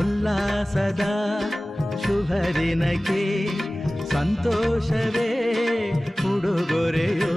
ಉಲ್ಲಾಸದ ಶುಭ ದಿನಕ್ಕೆ ಸಂತೋಷವೇ ಉಡುಗೊರೆಯೋ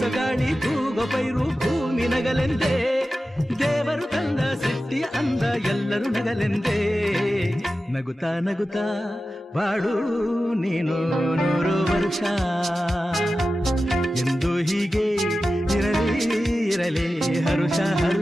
ಬೀಸಗಾಳಿ ತೂಗೋ ಪೈರು ಭೂಮಿ ನಗಲೆಂದೇ, ದೇವರು ತಂದ ಸೃಷ್ಟಿಯ ಅಂದ ಎಲ್ಲರೂ ನಗಲೆಂದೇ. ನಗುತ್ತಾ ನಗುತ್ತಾ ಬಾಡು ನೀನು ನೂರು ವರ್ಷ. ಎಂದು ಹೀಗೆ ಇರಲಿ ಇರಲಿ, ಹರುಷ ಹರುಷ.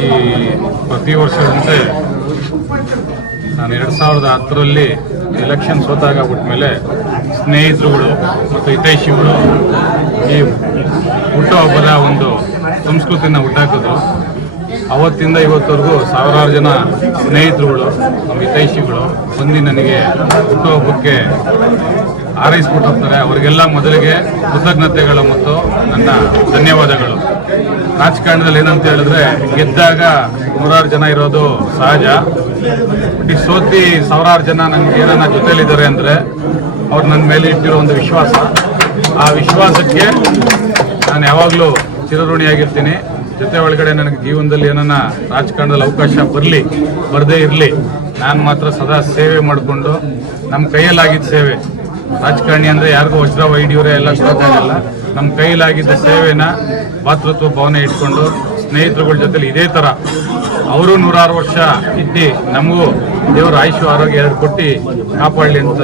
ಈ ಪ್ರತಿ ವರ್ಷದಂತೆ ನಾನು ಎರಡು ಸಾವಿರದ ಹತ್ತರಲ್ಲಿ ಎಲೆಕ್ಷನ್ ಸೋತಾಗ ಬಿಟ್ಮೇಲೆ ಸ್ನೇಹಿತರುಗಳು ಮತ್ತು ಹಿತೈಷಿಗಳು ಈ ಹುಟ್ಟುಹಬ್ಬದ ಒಂದು ಸಂಸ್ಕೃತಿನ ಹುಟ್ಟಾಕಿದ್ರು ಅವತ್ತಿಂದ ಇವತ್ತವರೆಗೂ ಸಾವಿರಾರು ಜನ ಸ್ನೇಹಿತರುಗಳು, ನಮ್ಮ ಹಿತೈಷಿಗಳು ಬಂದು ನನಗೆ ಹುಟ್ಟುಹಬ್ಬಕ್ಕೆ ಹಾರೈಸ್ಬಿಟ್ಟು ಹೋಗ್ತಾರೆ ಅವರಿಗೆಲ್ಲ ಮೊದಲಿಗೆ ಕೃತಜ್ಞತೆಗಳು ಮತ್ತು ನನ್ನ ಧನ್ಯವಾದಗಳು. ರಾಜಕಾರಣದಲ್ಲಿ ಏನಂತ ಹೇಳಿದ್ರೆ, ಗೆದ್ದಾಗ ನೂರಾರು ಜನ ಇರೋದು ಸಹಜ. ಬಟ್ ಈ ಸೋತಿ ಸಾವಿರಾರು ಜನ ನನಗೆ ಏನನ್ನ ಜೊತೆಲಿದ್ದಾರೆ ಅಂದರೆ, ಅವ್ರು ನನ್ನ ಮೇಲೆ ಇಟ್ಟಿರೋ ಒಂದು ವಿಶ್ವಾಸ. ಆ ವಿಶ್ವಾಸಕ್ಕೆ ನಾನು ಯಾವಾಗಲೂ ಚಿರಋಣಿಯಾಗಿರ್ತೀನಿ. ಜೊತೆ ಒಳಗಡೆ ನನಗೆ ಜೀವನದಲ್ಲಿ ಏನನ್ನ ರಾಜಕಾರಣದಲ್ಲಿ ಅವಕಾಶ ಬರಲಿ, ಬರದೇ ಇರಲಿ, ನಾನು ಮಾತ್ರ ಸದಾ ಸೇವೆ ಮಾಡಿಕೊಂಡು ನಮ್ಮ ಕೈಯಲ್ಲಾಗಿದ್ದ ಸೇವೆ. ರಾಜಕಾರಣಿ ಅಂದರೆ ಯಾರಿಗೂ ವಜ್ರ ವೈಡಿಯವರೇ ಎಲ್ಲ ಕೊಡೋಕ್ಕಾಗಲ್ಲ ನಮ್ಮ ಕೈಲಾಗಿದ್ದ ಸೇವೆನ ಭಾತೃತ್ವ ಭಾವನೆ ಇಟ್ಕೊಂಡು ಸ್ನೇಹಿತರುಗಳ ಜೊತೆಲಿ ಇದೇ ಥರ ಅವರು ನೂರಾರು ವರ್ಷ ಇದ್ದು ನಮಗೂ ದೇವರ ಆಯುಷು ಆರೋಗ್ಯ ಎರಡು ಕೊಟ್ಟು ಕಾಪಾಡಲಿ ಅಂತ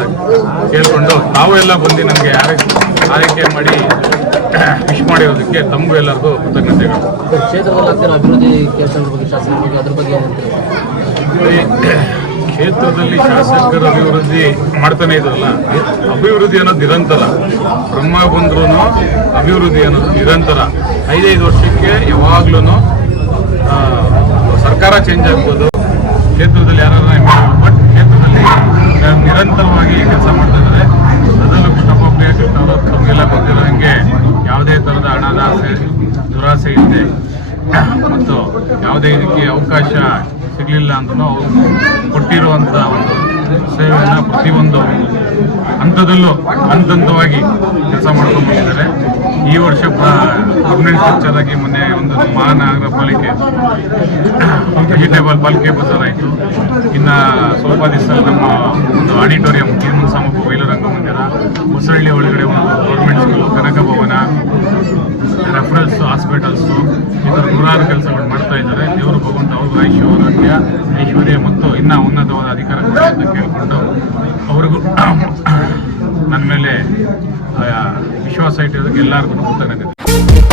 ಕೇಳ್ಕೊಂಡು ಎಲ್ಲ ಬಂದು ನಮಗೆ ಆರೈಕೆ ಮಾಡಿ ವಿಶ್ ಮಾಡಿರೋದಕ್ಕೆ ತಮಗೂ ಎಲ್ಲರಿಗೂ ಕೃತಜ್ಞತೆಗಳು ಕ್ಷೇತ್ರದಲ್ಲಿ ಅಭಿವೃದ್ಧಿ ಕೆಲಸ ಅದ್ರ ಬಗ್ಗೆ? ಕ್ಷೇತ್ರದಲ್ಲಿ ಶಾಸಕರ ಅಭಿವೃದ್ಧಿ ಮಾಡ್ತಾನೆ ಇದ್ರಲ್ಲ ಅಭಿವೃದ್ಧಿ ಅನ್ನೋದು ನಿರಂತರ ಬ್ರಹ್ಮ ಬಂದ್ರೂ ಅಭಿವೃದ್ಧಿ ಅನ್ನೋದು ನಿರಂತರ. ಐದೈದು ವರ್ಷಕ್ಕೆ ಯಾವಾಗ್ಲೂ ಸರ್ಕಾರ ಚೇಂಜ್ ಆಗ್ಬೋದು. ಕ್ಷೇತ್ರದಲ್ಲಿ ಯಾರು ಬಟ್ ಕ್ಷೇತ್ರದಲ್ಲಿ ನಿರಂತರವಾಗಿ ಕೆಲಸ ಮಾಡ್ತಾ ಇದ್ದಾರೆ. ಅದರಲ್ಲೂ ಕೃಷ್ಣಪ್ಪ ಕೃಷ್ಣ ಅವರು ತಮಗೆಲ್ಲ ಗೊತ್ತಿರೋ ಹಂಗೆ ಯಾವುದೇ ಥರದ ಹಣದ ಆಸೆ ದುರಾಸೆ ಇದೆ. ಮತ್ತು ಯಾವುದೇ ಇದಕ್ಕೆ ಅವಕಾಶ ಸಿಗಲಿಲ್ಲ ಅಂದ್ರೂ ಅವರು ಕೊಟ್ಟಿರುವಂಥ ಒಂದು ಸೇವೆಯನ್ನು ಪ್ರತಿಯೊಂದು ಹಂತದಲ್ಲೂ ಹಂತ ಹಂತವಾಗಿ ಕೆಲಸ ಮಾಡ್ಕೊಂಡು ಬಂದಿದ್ದಾರೆ ಈ ವರ್ಷ ಪರ್ಮನೆಂಟ್ ಸ್ಟ್ರಕ್ಚರ್ ಆಗಿ ಮೊನ್ನೆ ಒಂದು ಮಹಾನಗರ ಪಾಲಿಕೆ ವೆಜಿಟೇಬಲ್ ಪಾಲಿಕೆ ಬಜಾರ್ ಆಯಿತು. ಇನ್ನು ಸ್ವಲ್ಪ ದಿವಸ ನಮ್ಮ ಒಂದು ಆಡಿಟೋರಿಯಂ ಸಮೂಹ ಬೈಲು ರಂಗಮಂದಿರ ಹೊಸಳ್ಳಿ ಒಳಗಡೆ ಒಂದು government school Kanaka Bhavana reference hospitals ಈ ಥರ ನೂರಾರು ಕೆಲಸಗಳು ಮಾಡ್ತಾ ಇದ್ದಾರೆ ದೇವರು ಭಗವಂತ ಅವ್ರಿಗೂ ಐಶ್ವ ಆರೋಗ್ಯ ಐಶ್ವರ್ಯ ಮತ್ತು ಇನ್ನೂ ಉನ್ನತವಾದ ಅಧಿಕಾರ ಅಂತ ಕೇಳಿಕೊಂಡು ಅವ್ರಿಗೂ ನನ್ನ ಮೇಲೆ ವಿಶ್ವಾಸ ಇಟ್ಟಿರೋದಕ್ಕೆ ಎಲ್ಲರಿಗೂ ಕೃತಜ್ಞತೆ